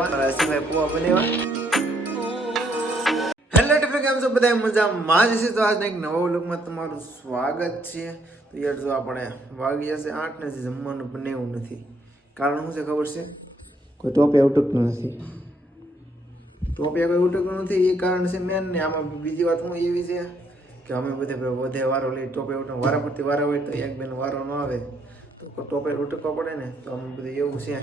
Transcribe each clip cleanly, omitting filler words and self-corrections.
સિવાય poha બનેવા. Hello tiffin કેમ છો બધા મજામાં જ છે. તો આજના એક નવા વ્લોગમાં તમારું સ્વાગત છે. તો યાર જો આપણે વાગી જશે 8 ને જમવાનું બનેવું નથી. કારણ શું છે ખબર છે? કોઈ ટોપિયા ઉટકતું નથી. ટોપિયા કોઈ ઉટકતું નથી એ કારણ છે મેન ને. આમાં બીજી વાત હું એવી છે કે અમે બધે વારો લઈ ટોપિયા ઉટક વારા પરથી વારા હોય તો એક બેનો વારો ન આવે તો ટોપિયા ઉટકવા પડે ને. તો અમે બધું એવું છે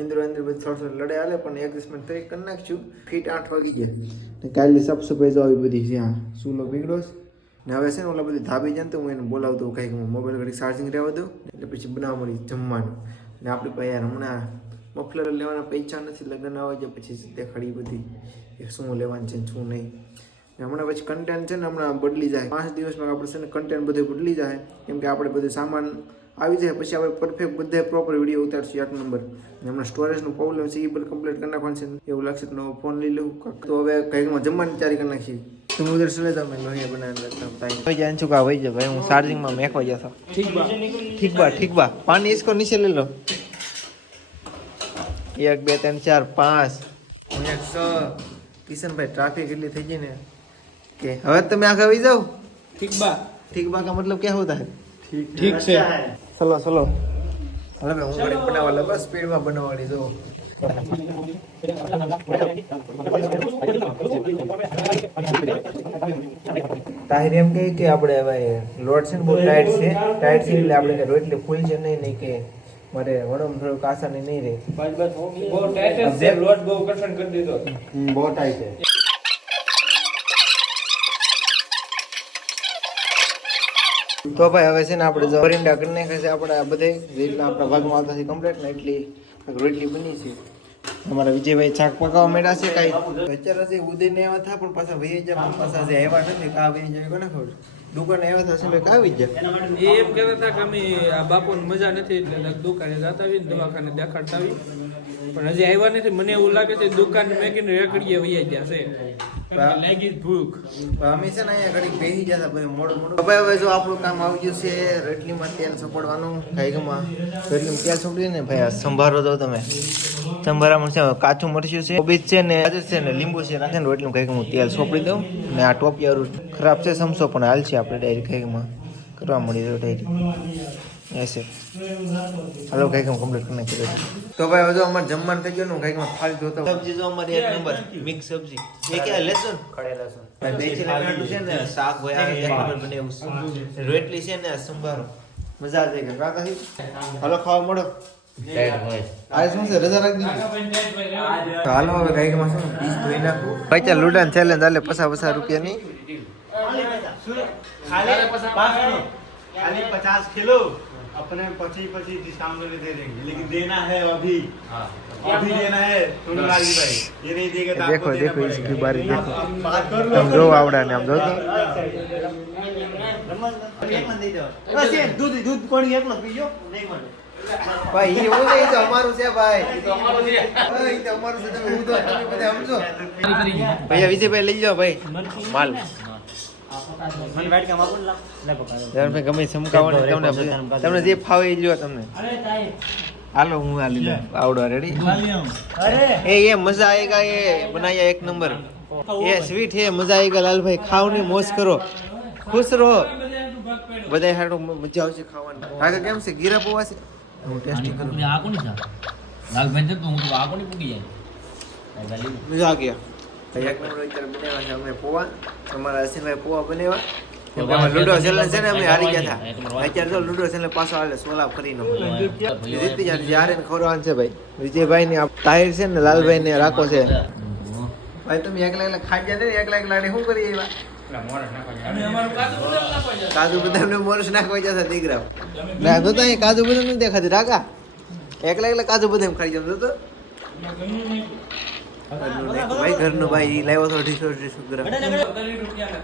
અંદર બધું થોડું લડે હાલે પણ એડજસ્ટમેન્ટ તરીકે કરી નાખશું. ફીટ 8 વાગી ગયા ને કાલે સાફ સફાઈ જો આવી બધી છે. હા સૂલો બીગડો ને હવે છે ને ઓલા બધી ધાબી જાય તો હું એને બોલાવતો કંઈક મોબાઈલ ઘડી ચાર્જિંગ રહેવા દઉં એટલે પછી બનાવવા મળી જમવાનું. ને આપણી પાસે યાર હમણાં મફલર લેવાના પૈસા નથી. લગ્ન આવે છે પછી દેખાડી બધી શું લેવાનું છે શું નહીં. હમણાં પછી કન્ટેન્ટ છે ને હમણાં બદલી જાય 5 દિવસમાં આપણે છે ને કન્ટેન્ટ બધું બદલી જાય કેમ કે આપણે બધું સામાન આવી જાય પછી આપણે પરફેક્ટ બધે પ્રોપર વિડીયો ઉતારશું 8 નંબર. હમણાં સ્ટોરેજનું પ્રોબ્લેમ છે એ બધું કમ્પ્લીટ કરી નાખવાનું છે. એવું લાગશે તો નવો ફોન લઈ લઉં તો હવે કંઈકમાં જમવાની તૈયારી કરી નાખીએ. તું ઉધર ચલે તમે લોહીએ બનાવીને ભાઈ જાન છું કા વહી જાય ભાઈ હું ચાર્જિંગમાં મેકવા જતો. ઠીક બા પાણી इसको નીચે લઈ લો. 1 2 3 4 5 6 કિશનભાઈ ટ્રાફિક એટલી થઈ ગઈ ને કે હવે તમે આગળ આવી જાઓ. ઠીક બા का मतलब क्या होता है? ठीक છે. ચલો હવે હું ગાડી બનાવવા લે બસ સ્પીડમાં બનાવવાની જો. તાહિર એમ કહે કે આપણે હવે લોડ છે ને બહુ ટાઈટ છે એટલે આપણે રોટલી ફૂલ છે નહીં કે મારે વડમ થોડુંક આસાની નહીં રહે. બહુ ટાઈટ છે લોડ બહુ કઠણ કરી દીધો. બહુ ટાઈટ છે. તો ભાઈ હવે છે ને આપણે વરિંડા કરી નાખે છે આપણે આ બધે રીતના આપણા ભાગમાં આવતા છે કમ્પ્લીટ ને એટલી રોટલી બની છે. અમારા વિજયભાઈ શાક પકાવવા માંડ્યા છે કાંઈ અત્યારે છે ઉદય ને આવ્યા હતા પણ પાછા વહી જાય પાછા જે આવ્યા નથી કા વહી જાય કોને ખબર. દુકાને આવ્યા હતા છે કા આવી જાય એ એમ કહેતા હતા કે અમે આ બાપોને મજા નથી એટલે દુકાને જતા આવી દવાખાને દેખાડતા આવી પણ હજી આવ્યા નથી. મને એવું લાગે છે દુકાન મેકીને રેકડીએ વહી ગયા છે લાગી ભૂખ. અમે છે ને અહીંયા ઘડી બેસી જતા બધું મોડું હવે જો આપણું કામ આવી ગયું છે રોટલીમાં તેલ સપડવાનું કાંઈકમાં રોટલીમાં તેલ સપડી ને ભાઈ આ સંભારો દો તમે. સંભારામાં છે કાચું મરચું છે કોબીજ છે ને ગાજર છે ને લીંબુ છે નાખે ને રોટલીમાં કાંઈક હું તેલ સોંપડી દઉં ને આ ટોપિયારું ખરાબ છે સમસો પણ હાલ છે આપણે ડાયરી કાંઈકમાં કરવા મળી રહ્યો ડાયરી એસે હાલો કંઈક કમ્પ્લીટ કરી નાખી. તો ભાઈ હવે જો અમારે જમવાનું થઈ ગયું ને કંઈકમાં થાળી જોતો સબ્જી જો અમારી 1 નંબર મિક્સ સબ્જી એ કે લસણ ખડે લસણ બે ચીલાનું છે ને શાક હોય 1 નંબર બનાવ્યું છે રોટલી છે ને સંભારો મજા આવે કે કાકા હાલો ખાવા મળો. આ શું છે રજા રાખી દીધી. હાલો હવે કંઈકમાં શું પીસ ધોઈ નાખું ભાઈ ચાલ લુડાન ચેલેન્જ હાલે 50 રૂપિયાની खाली 50 किलो अपने 25 डिस्काउंट में दे देंगे लेकिन देना है अभी देना है टुंडलाजी भाई ये नहीं देगा तो देखो देखो इसकी बारी देखो बात कर लो हम जो आवड़ा ने हम जो बस ये दूध कोण एक નો પીજો નહીં મળે ભાઈ એ ઓલે એ તો અમારું છે ભાઈ એ તો અમારું છે ભાઈ એ તો અમારું છે તમે હું તો તમે બધા સમજો ભૈયા વિજયભાઈ લઈ જાઓ ભાઈ માલ મને વાટ કામ આપો લા લે પકડો યાર ભાઈ ગમે સમકાવવાનું તમને જે ફાવે એ લ્યો તમને. હાલો હું આ લઈ લઉં આવડો રેડી. अरे ये मजा आएगा ये बनाया 1 नंबर ये स्वीट है मजा आएगा लाल भाई खाओ ने मौज करो खुश રહો બધાય હાડો મજા આવશે ખાવાની. કાકા કેમ છે ગીરા પોવા છે હું ટેસ્ટિંગ કરું. આ કોની છે લાલભાઈ છે તો હું તો આ કોની પૂકી જાય મજા આ ગયા. એક નંબર વિચાર બનાવ્યા છે અમે પોવા અમારા હસીનભાઈ પોવા બનાવ્યા કેમ કે અમે લૂડો ચેલેન્જ છે ને અમે હારી ગયા હતા. અત્યારે તો લૂડો ચેલેન્જ પાછો હાલે સોલા ફરીનો જીતી જાય જ્યારે ને ખવડાવવાનું છે ભાઈ. વિજયભાઈ ને તાહિર છે ને લાલભાઈ ને રાખો છે ભાઈ. તમે એકલા ખાઈ જાય ને એકલા શું કરી એવા કાજુ બદામ ને મોરસ નાખવા જતા દીકરા ના તો અહીં કાજુ બદામ નથી દેખાતી રાકા એકલા કાજુ બદામ ખાઈ જાવ તો ભાઈ ઘરનું ભાઈ લાવ્યો તો 250 ગ્રામ 30 રૂપિયા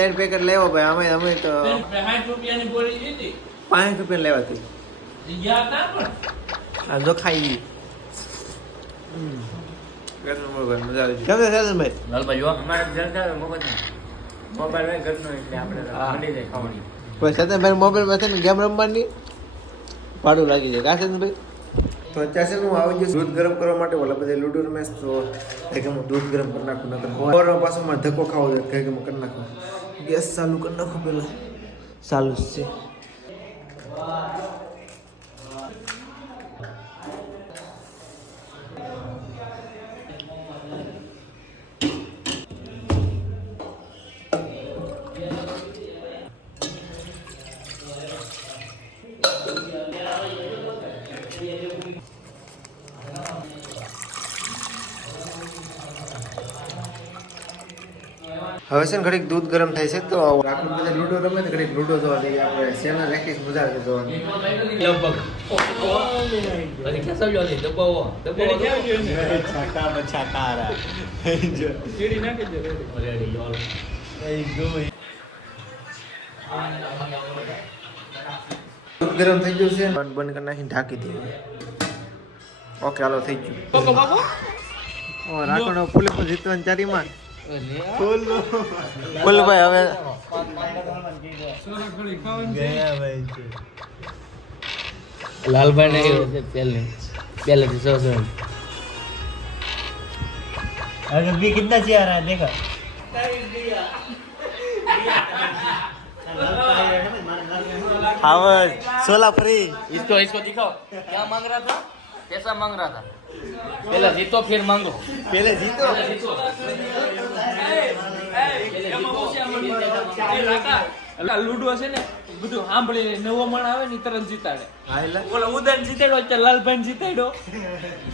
3 પેકેટ લેવો ભાઈ. અમે તો 60 રૂપિયાની બોરી લીધી 5 રૂપિયા લેવાતી આ જો ખાઈ ઘરનું મોબાઈલ મજા આવી કેમ છે ભાઈ લાલભાઈ જો અમારે જનતા મોબાઈલ ઘરનો એટલે આપણે મળી જાય ખાવાની. કોઈ સતનભાઈ મોબાઈલ માં છે ને ગેમ રમવાની ભાડું લાગી જાય કા સતનભાઈ. તો તો અત્યારે છે ને હું આવી જઈશ દૂધ ગરમ કરવા માટે ઓલા બધા લૂડો રમેશ તો કંઈક હું દૂધ ગરમ કરી નાખું નકર સવારમાં પાછું મારે ધક્કો ખાવો જોઈએ કંઈક કરી નાખું ગેસ ચાલુ કરી નાખું પહેલાં ચાલુ જ છે હવે છે ને ઘડીક દૂધ ગરમ થાય છે તો આપણે બધા લૂડો રમે ને ઘડીક લૂડો જોવા જઈએ આપણે શેના રાખીશ મજા આવે જોવાની छाका आ रहा है जो કેડી નાખી દે દૂધ ગરમ થઈ ગયું છે બંધ કરી નાખીને ઢાંકી દઈએ ઓકે હાલો થઈ ગયું રાખણો ફૂલે પર જીતવાની ચારીમાં ફૂલ ભાઈ હવે गया भाई लालभाई ने पहले से अगर भी कितना चाहिए आ रहा है देखा હવે સોલા ફ્રી इसको दिखाओ क्या मांग रहा था कैसा मांग रहा था पहले जीतो फिर मांगो પેલે જીતો લૂડો છે ને બધું સાંભળી નવો મણ આવે ને તરત જીતાડે હા એટલે ઓલા ઉદયન જીતાડ્યો અત્યારે લાલભાઈ જીતાડ્યો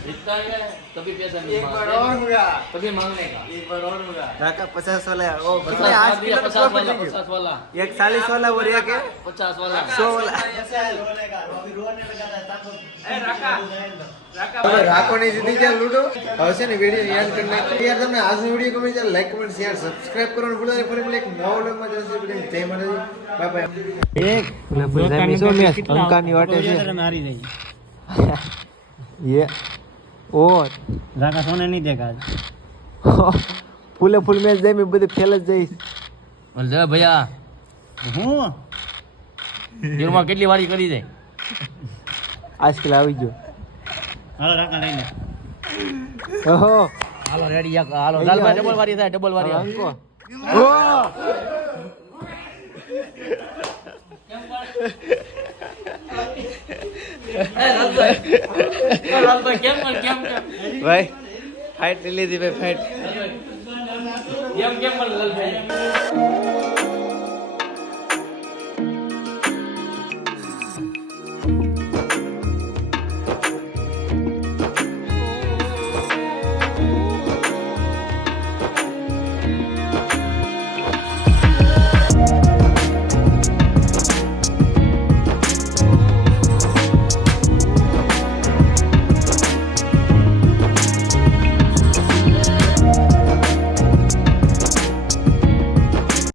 जीतता है कभी पैसा नहीं એક વાર मांगने और होगा कभी मांगने का एक बार और होगा કાકા 50 વાલા ઓ 50 50 वाला 50 वाला એક 40 વાલા और એક 50 वाला 100 વાલા अभी रोने लगा था ताको એ રાકા હવે રાખોની જીતી ગયા લૂડો હવે છે ને વિડીયો યાદ કરી નાખી યાર તમને આજનો વિડીયો ગમે તો લાઈક કમેન્ટ શેર સબસ્ક્રાઇબ કરવાનું ભૂલતા નહીં ફરી એક નવો વ્લોગમાં જશે જય માતાજી બાય બાય એક ફૂલઝામી સો મેચ અંકાની વાટે છે हारी नहीं ये ओ राका सोने नहीं देखा आज ફૂલે ફૂલ મેચ જાય મે બધી ફેલ જ જઈશ बोल दे भैया हूँ દિલમાં કેટલી વારી કરી દે આજકાલ આવી ગયો हालो राका नहीं ले ઓહો હાલો રેડી હાલો લાલભાઈ ડબલ વારી થાય ડબલ વારી અંકો ઓ લાલભાઈ કેમ ભાઈ ફાઇટ લીધી ભાઈ ફાઇટ કેમ લાલભાઈ